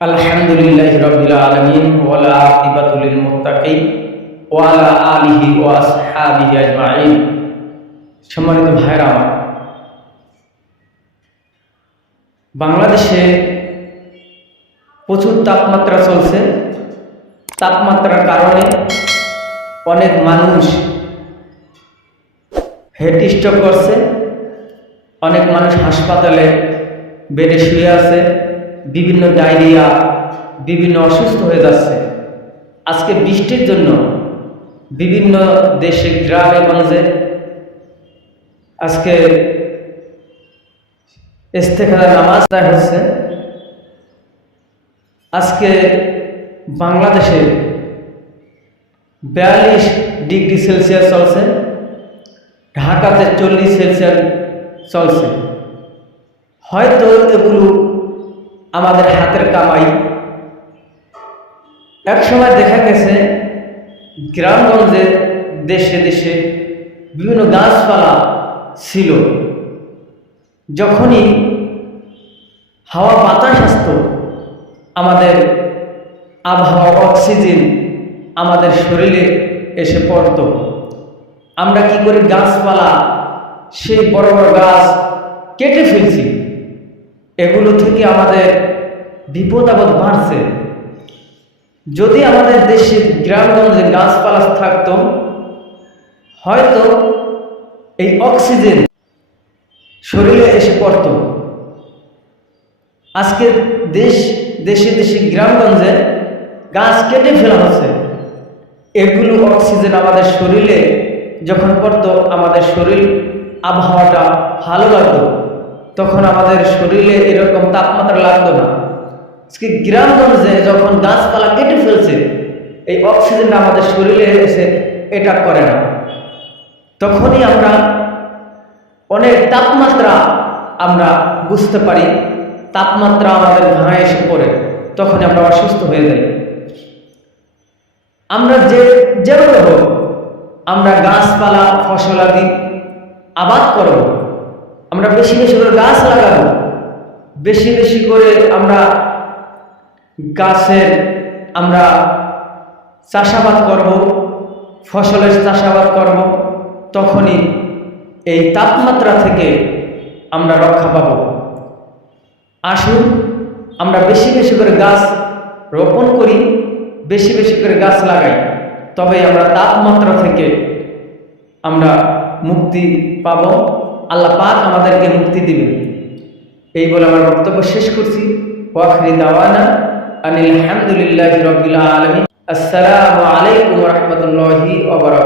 আলহামদুলিল্লাহি রাব্বিল আলামিন ওয়ালা আকিবাতু লিল মুত্তাকিন ওয়া আলা আলিহি ওয়া আসহাবিহি আজমাইন। সম্মানিত ভাইরা আমার, বাংলাদেশে প্রচুর তাপমাত্রা চলছে। তাপমাত্রার কারণে অনেক মানুষ হেড স্ট্রোক করছে, অনেক মানুষ হাসপাতালে বেডে শুয়ে আছে, বিভিন্ন ডায়রিয়া, বিভিন্ন অসুস্থ হয়ে যাচ্ছে। আজকে বৃষ্টির জন্য বিভিন্ন দেশে গ্রামে গঞ্জে আজকে ইস্তেখারা নামাজ আদায় হচ্ছে। আজকে বাংলাদেশে 42 ডিগ্রি সেলসিয়াস চলছে, ঢাকাতে 40 সেলসিয়াস চলছে। হয়তো এগুলো আমাদের হাতের কামাই। একসময় দেখা গেছে গ্রামগঞ্জে দেশে দেশে বিভিন্ন গাছপালা ছিল। যখনই হাওয়া বাতাস আসতো, আমাদের আবহাওয়া অক্সিজেন আমাদের শরীরে এসে পড়তো। আমরা কি করি, গাছপালা, সেই বড় বড় গাছ কেটে ফেলছি। এগুলো থেকে আমাদের বিপদ আপদ বাড়ছে। যদি আমাদের দেশে গ্রামগঞ্জে গাছপালা থাকতো, হয়তো এই অক্সিজেন শরীরে এসে পড়তো। আজকে দেশে দেশে গ্রামগঞ্জে গাছ কেটে ফেলা হচ্ছে। এগুলো অক্সিজেন আমাদের শরীরে যখন পড়তো, আমাদের শরীর আবহাওয়াটা ভালো লাগতো, তখন আমাদের শরীরে এরকম তাপমাত্রা লাগতো না। আজকে গ্রামগঞ্জে যখন গাছপালা কেটে ফেলছে, এই অক্সিজেনটা আমাদের শরীরে এসে এটা করে না। তখনই আমরা অনেক তাপমাত্রা আমরা বুঝতে পারি, তাপমাত্রা আমাদের গায়ে এসে পড়ে, তখন আমরা অসুস্থ হয়ে যাই। আমরা যেভাবে হোক আমরা গাছপালা ফসলাদি আবাদ করব, আমরা বেশি বেশি করে গাছ লাগাবো, বেশি বেশি করে আমরা গাছের আমরা চাষাবাদ করব, ফসলের চাষাবাদ করব। তখনই এই তাপমাত্রা থেকে আমরা রক্ষা পাব। আসুন আমরা বেশি বেশি করে গাছ রোপণ করি, বেশি বেশি করে গাছ লাগাই, তবে আমরা তাপমাত্রা থেকে আমরা মুক্তি পাব। আল্লাহ পাক আমাদেরকে মুক্তি দিবেন। এই বলে আমার বক্তব্য শেষ করছি। ওয়া আখিরি দাওয়ানা আনিল হামদুলিল্লাহি রাব্বিল আলামিন। আসসালামু আলাইকুম ওয়া রাহমাতুল্লাহি ওয়া বারাকাতুহু।